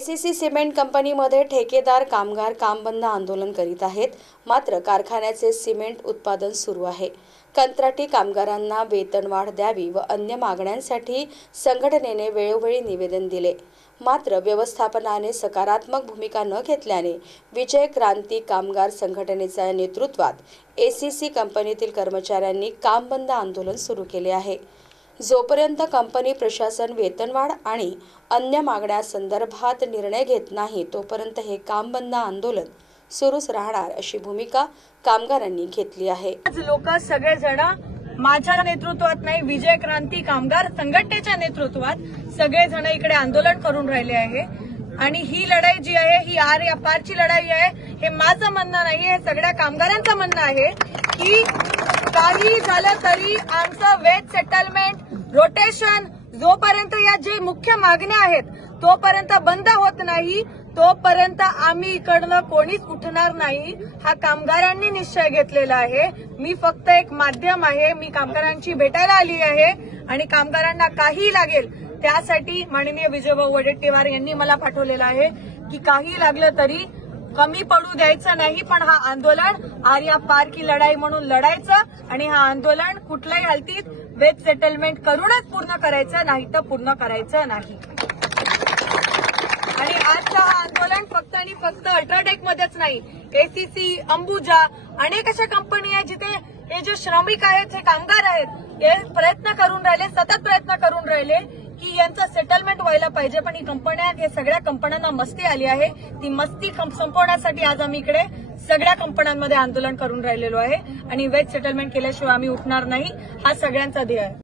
ACC cement कंपनीमध्ये ठेकेदार कामगार काम बंद आंदोलन करीत आहेत। मात्र कारखान्याचे सिमेंट उत्पादन सुरू आहे। कंत्राटी कामगारांना वेतनवाढ द्यावी व अन्य मागण्यांसाठी संघटनेने वेळोवेळी निवेदन दिले। मात्र व्यवस्थापनाने सकारात्मक भूमिका न घेतल्याने विजय क्रांती कामगार संघटनेच्या नेतृत्वात एसीसी कंपनीतील कर्मचाऱ्यांनी काम बंद आंदोलन सुरू केले आहे। जोपर्यंत कंपनी प्रशासन वेतनवाढ आणि अन्य मागण्यांसंदर्भात निर्णय घेत नाही तोपर्यंत हे काम बंद आंदोलन सुरूच राहणार अशी भूमिका कामगारांनी घेतली आहे। लोक सगळे जण माझ्या नेतृत्वात नाही, विजय क्रांती कामगार संघटनेच्या नेतृत्वात सगळे जण इकडे आंदोलन करून राहिले आहे। आणि ही लढाई जी आहे ही आर या पारची लढाई आहे। हे माझं म्हणणं नाही, हे सगळ्या कामगारांचं म्हणणं आहे की काही झालं तरी आमचं वेज सेटलमेंट रोटेशन जोपर्यंत या जे मुख्य मागण्या आहेत तोपर्यंत बंद होत नाही तोपर्यंत आम्ही इकडनं कोणीच उठणार नाही, हा कामगारांनी निश्चय घेतलेला आहे। मी फक्त एक माध्यम आहे, मी कामगारांची भेटायला आली आहे आणि कामगारांना काही लागेल त्यासाठी माननीय विजयभाऊ वडेट्टीवार यांनी मला पाठवलेलं आहे की काही लागलं तरी कमी पडू द्यायचं नाही, पण हा आंदोलन आर्या पार की लढाई म्हणून लढायचं आणि हा आंदोलन कुठल्याही हालतीत वेज सेटलमेंट करूनच पूर्ण करायचं, नाही तर पूर्ण करायचं नाही। आणि आजचं हा आंदोलन फक्त आणि फक्त अल्ट्राटेक मध्येच नाही, एसीसी, अंबुजा अनेक अशा कंपनी आहेत जिथे हे जे श्रमिक आहेत, हे कामगार आहेत, हे प्रयत्न करून राहिले, सतत प्रयत्न करून राहिले की यांचं सेटलमेंट व्हायला पाहिजे। पण ही कंपन्या, हे सगळ्या कंपन्यांना मस्ती आली आहे। ती मस्ती संपवण्यासाठी आज आम्ही इकडे सगळ्या कंपन्यांमध्ये आंदोलन करून राहिलेलो आहे आणि वेज सेटलमेंट केल्याशिवाय आम्ही उठणार नाही, हा सगळ्यांचा ध्येय आहे।